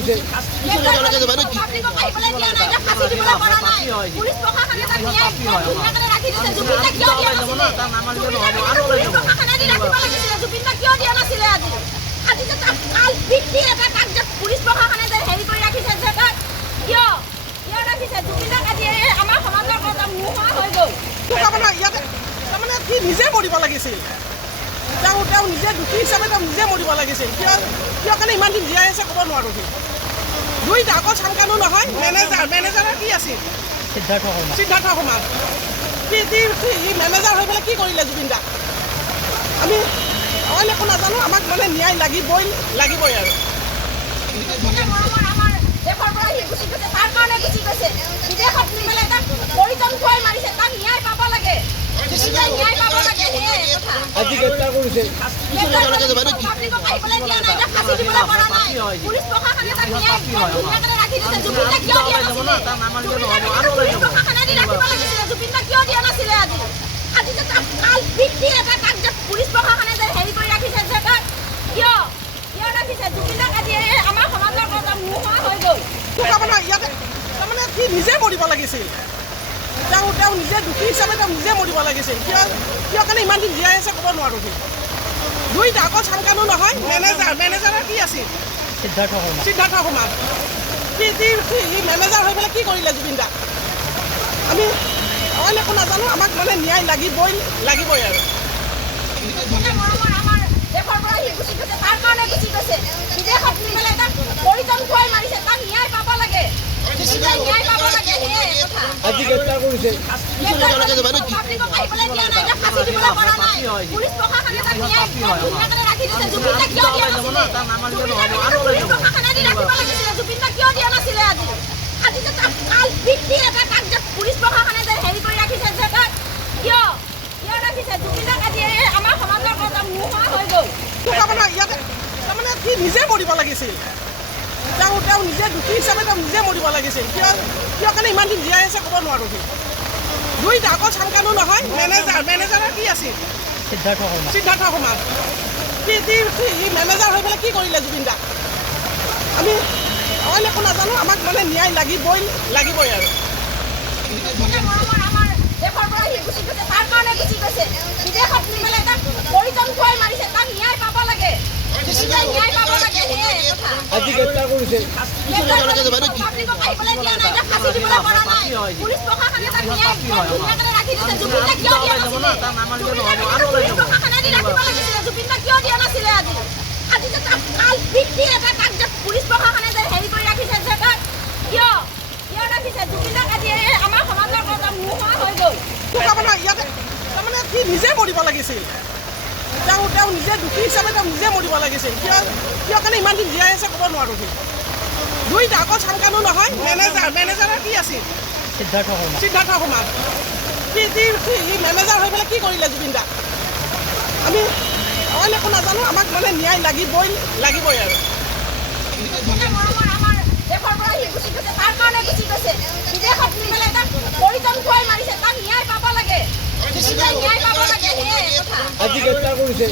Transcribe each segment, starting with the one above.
কৰিছে নিজে মৰিব লাগিছিল তেওঁ নিজে দুখী হিচাপে তেওঁ নিজে মৰিব লাগিছিল কিয় কাৰণে ইমান দিন জীয়াই আছে ক'ব নোৱাৰোঁ দুইটা অকল চাংকানো নহয় মেনেজাৰৰ কি আছিল সিদ্ধাৰ্থ কুমাৰ মেনেজাৰ হৈ পেলাই কি কৰিলে জুবিন দাক আমি অইন একো নাজানো আমাক মানে ন্যায় লাগিবই আৰু আজি গ্ৰেপ্তাৰ কৰিছে নিজে মৰিব লাগিছিল তেওঁ নিজে দুখী হিচাপে তেওঁ নিজে মৰিব লাগিছিল কিয় কাৰণে ইমান দিন জীয়াই আছে ক'ব নোৱাৰোঁ দুইটা অকল চাংকানো নহয় মেনেজাৰৰ কি আছিল সিদ্ধাৰ্থ কুমাৰ মেনেজাৰ হৈ পেলাই কি কৰিলে জুবিন দাক আমি অইন একো নাজানো আমাক মানে ন্যায় লাগিবই আৰু আজি গ্ৰেপ্তাৰ কৰিছে নিজে মৰিব লাগিছিল তেওঁ নিজে দুখী হিচাপে তেওঁ নিজে মৰিব লাগিছিল কিয় কাৰণে ইমান দিন জীয়াই আছে ক'ব নোৱাৰোঁ দুইটা অকল চাংকানো নহয় মেনেজাৰৰ কি আছিল সিদ্ধাৰ্থ কুমাৰ মেনেজাৰ হৈ পেলাই কি কৰিলে জুবিন দাক আমি অইন একো নাজানো আমাক মানে ন্যায় লাগিবই আৰু আজি গ্ৰেপ্তাৰ কৰিছে নিজে মৰিব লাগিছিল তেওঁ নিজে দুখী হিচাপে তেওঁ নিজে মৰিব লাগিছিল কিয় কাৰণে ইমান দিন জীয়াই আছে ক'ব নোৱাৰোঁ দুইটা অকল চাংকানো নহয় মেনেজাৰৰ কি আছিল সিদ্ধাৰ্থ কুমাৰ মেনেজাৰ হৈ পেলাই কি কৰিলে জুবিন দাক আমি অইন একো নাজানো আমাক মানে ন্যায় লাগিবই আৰু আজি গ্ৰেপ্তাৰ কৰিছে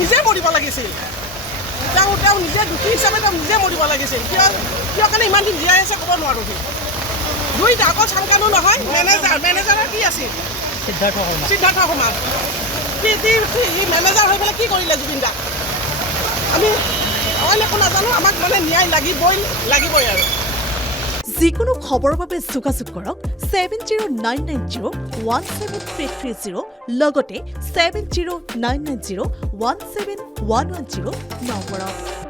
নিজে মৰিব লাগিছিল তেওঁ নিজে দুখী হিচাপে তেওঁ নিজে মৰিব লাগিছিল কিয় কাৰণে ইমান দিন জীয়াই আছে ক'ব নোৱাৰোঁ দুইটা অকল চাংকানো নহয় মেনেজাৰৰ কি আছিল সিদ্ধাৰ্থ কুমাৰ মেনেজাৰ হৈ পেলাই কি কৰিলে জুবিন দাক আমি অইন একো নাজানো আমাক মানে ন্যায় লাগিবই আৰু যিকোনো খবৰৰ বাবে যোগাযোগ কৰক 7099017330 লগতে 7099017110 নম্বৰত।